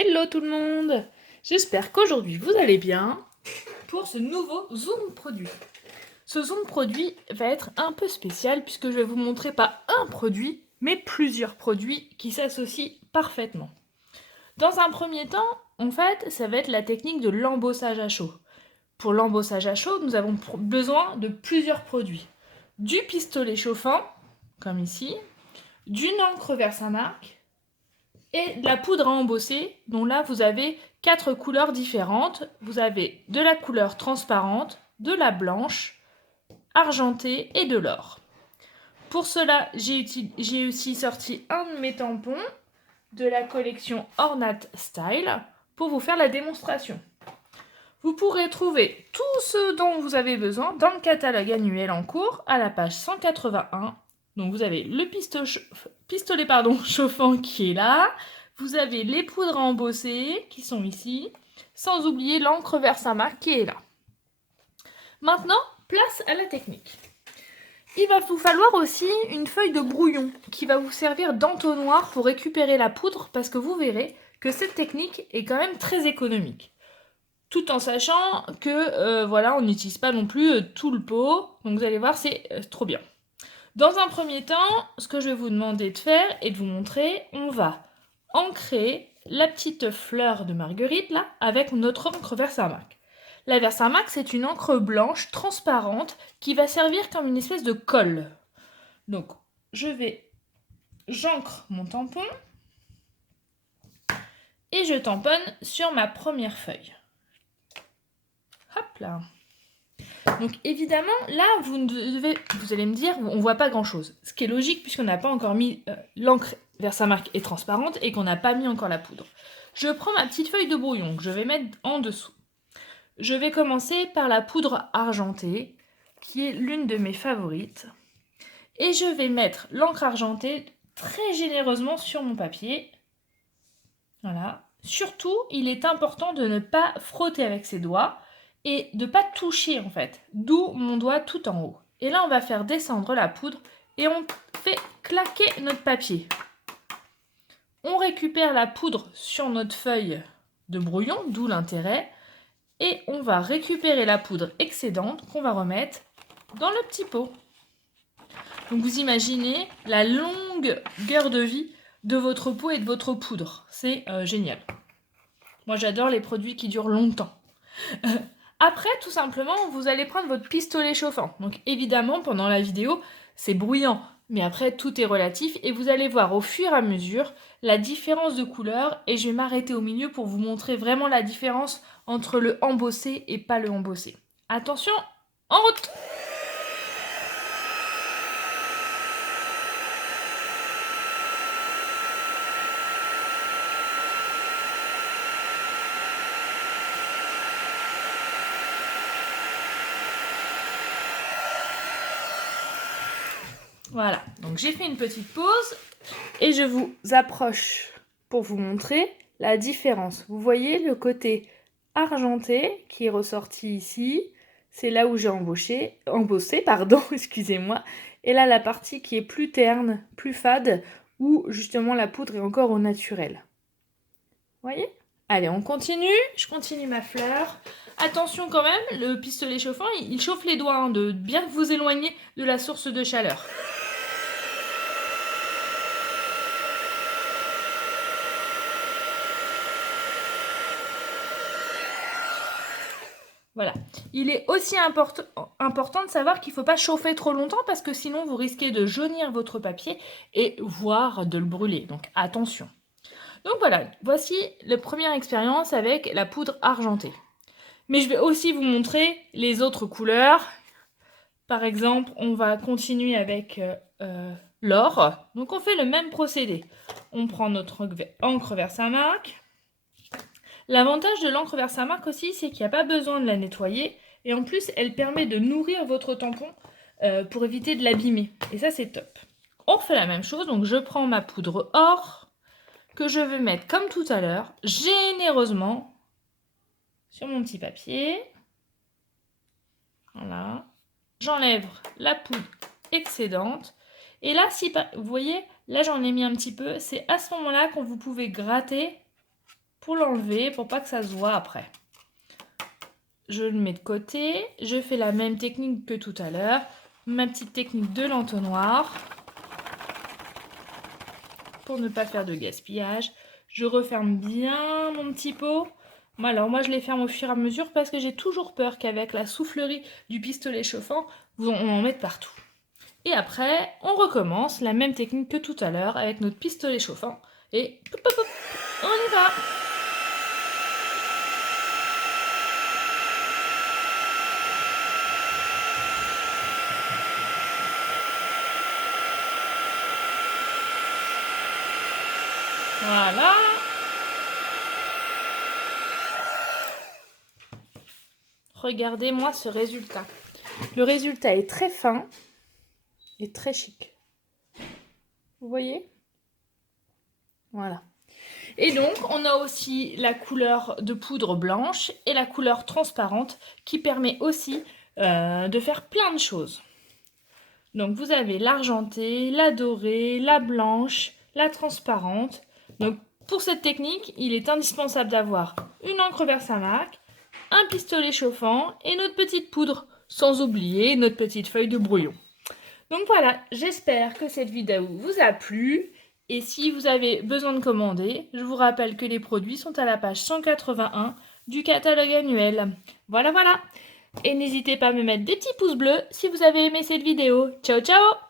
Hello tout le monde! J'espère qu'aujourd'hui vous allez bien pour ce nouveau zoom produit. Ce zoom produit va être un peu spécial puisque je vais vous montrer pas un produit, mais plusieurs produits qui s'associent parfaitement. Dans un premier temps, en fait, ça va être la technique de l'embossage à chaud. Pour l'embossage à chaud, nous avons besoin de plusieurs produits. Du pistolet chauffant, comme ici, d'une encre Versamark, et de la poudre à embosser, dont là vous avez 4 couleurs différentes. Vous avez de la couleur transparente, de la blanche, argentée et de l'or. Pour cela, j'ai aussi sorti un de mes tampons de la collection Ornat Style pour vous faire la démonstration. Vous pourrez trouver tout ce dont vous avez besoin dans le catalogue annuel en cours à la page 181. Donc vous avez le pistolet chauffant qui est là, vous avez les poudres à embosser qui sont ici, sans oublier l'encre Versamark qui est là. Maintenant, place à la technique. Il va vous falloir aussi une feuille de brouillon qui va vous servir d'entonnoir pour récupérer la poudre parce que vous verrez que cette technique est quand même très économique. Tout en sachant que voilà, on n'utilise pas non plus tout le pot. Donc vous allez voir, c'est trop bien. Dans un premier temps, ce que je vais vous demander de faire et de vous montrer, on va ancrer la petite fleur de marguerite là avec notre encre Versamark. La Versamark, c'est une encre blanche transparente qui va servir comme une espèce de colle. Donc j'ancre mon tampon et je tamponne sur ma première feuille. Hop là. Donc évidemment, là, vous allez me dire, on voit pas grand-chose. Ce qui est logique puisqu'on n'a pas encore mis l'encre Versamark est transparente et qu'on n'a pas mis encore la poudre. Je prends ma petite feuille de brouillon que je vais mettre en dessous. Je vais commencer par la poudre argentée, qui est l'une de mes favorites. Et je vais mettre l'encre argentée très généreusement sur mon papier. Voilà. Surtout, il est important de ne pas frotter avec ses doigts et de ne pas toucher en fait, d'où mon doigt tout en haut. Et là, on va faire descendre la poudre et on fait claquer notre papier. On récupère la poudre sur notre feuille de brouillon, d'où l'intérêt, et on va récupérer la poudre excédente qu'on va remettre dans le petit pot. Donc vous imaginez la longueur de vie de votre pot et de votre poudre. C'est génial. Moi, j'adore les produits qui durent longtemps. Après, tout simplement, vous allez prendre votre pistolet chauffant. Donc évidemment, pendant la vidéo, c'est bruyant. Mais après, tout est relatif et vous allez voir au fur et à mesure la différence de couleur. Et je vais m'arrêter au milieu pour vous montrer vraiment la différence entre le embossé et pas le embossé. Attention, en route! Voilà, donc j'ai fait une petite pause et je vous approche pour vous montrer la différence. Vous voyez le côté argenté qui est ressorti ici, c'est là où j'ai embossé, excusez-moi, et là la partie qui est plus terne, plus fade, où justement la poudre est encore au naturel. Vous voyez? Allez, on continue, je continue ma fleur. Attention quand même, le pistolet chauffant, il chauffe les doigts, hein, de bien vous éloigner de la source de chaleur. Voilà. Il est aussi important de savoir qu'il ne faut pas chauffer trop longtemps parce que sinon vous risquez de jaunir votre papier et voire de le brûler. Donc attention. Donc voilà, voici la première expérience avec la poudre argentée. Mais je vais aussi vous montrer les autres couleurs. Par exemple, on va continuer avec l'or. Donc on fait le même procédé. On prend notre encre Versamark. L'avantage de l'encre Versamark aussi, c'est qu'il n'y a pas besoin de la nettoyer. Et en plus, elle permet de nourrir votre tampon pour éviter de l'abîmer. Et ça, c'est top. On refait la même chose. Donc, je prends ma poudre or que je vais mettre comme tout à l'heure, généreusement, sur mon petit papier. Voilà. J'enlève la poudre excédente. Et là, si vous voyez, là, j'en ai mis un petit peu. C'est à ce moment-là que vous pouvez gratter pour l'enlever, pour pas que ça se voit après. Je le mets de côté. Je fais la même technique que tout à l'heure. Ma petite technique de l'entonnoir. Pour ne pas faire de gaspillage. Je referme bien mon petit pot. Alors moi je les ferme au fur et à mesure parce que j'ai toujours peur qu'avec la soufflerie du pistolet chauffant, on en mette partout. Et après, on recommence la même technique que tout à l'heure avec notre pistolet chauffant. Et pop, pop, pop, on y va! Voilà! Regardez-moi ce résultat. Le résultat est très fin et très chic. Vous voyez? Voilà. Et donc, on a aussi la couleur de poudre blanche et la couleur transparente qui permet aussi de faire plein de choses. Donc, vous avez l'argentée, la dorée, la blanche, la transparente. Donc, pour cette technique, il est indispensable d'avoir une encre Versamark, un pistolet chauffant et notre petite poudre, sans oublier notre petite feuille de brouillon. Donc voilà, j'espère que cette vidéo vous a plu. Et si vous avez besoin de commander, je vous rappelle que les produits sont à la page 181 du catalogue annuel. Voilà, voilà. Et n'hésitez pas à me mettre des petits pouces bleus si vous avez aimé cette vidéo. Ciao, ciao!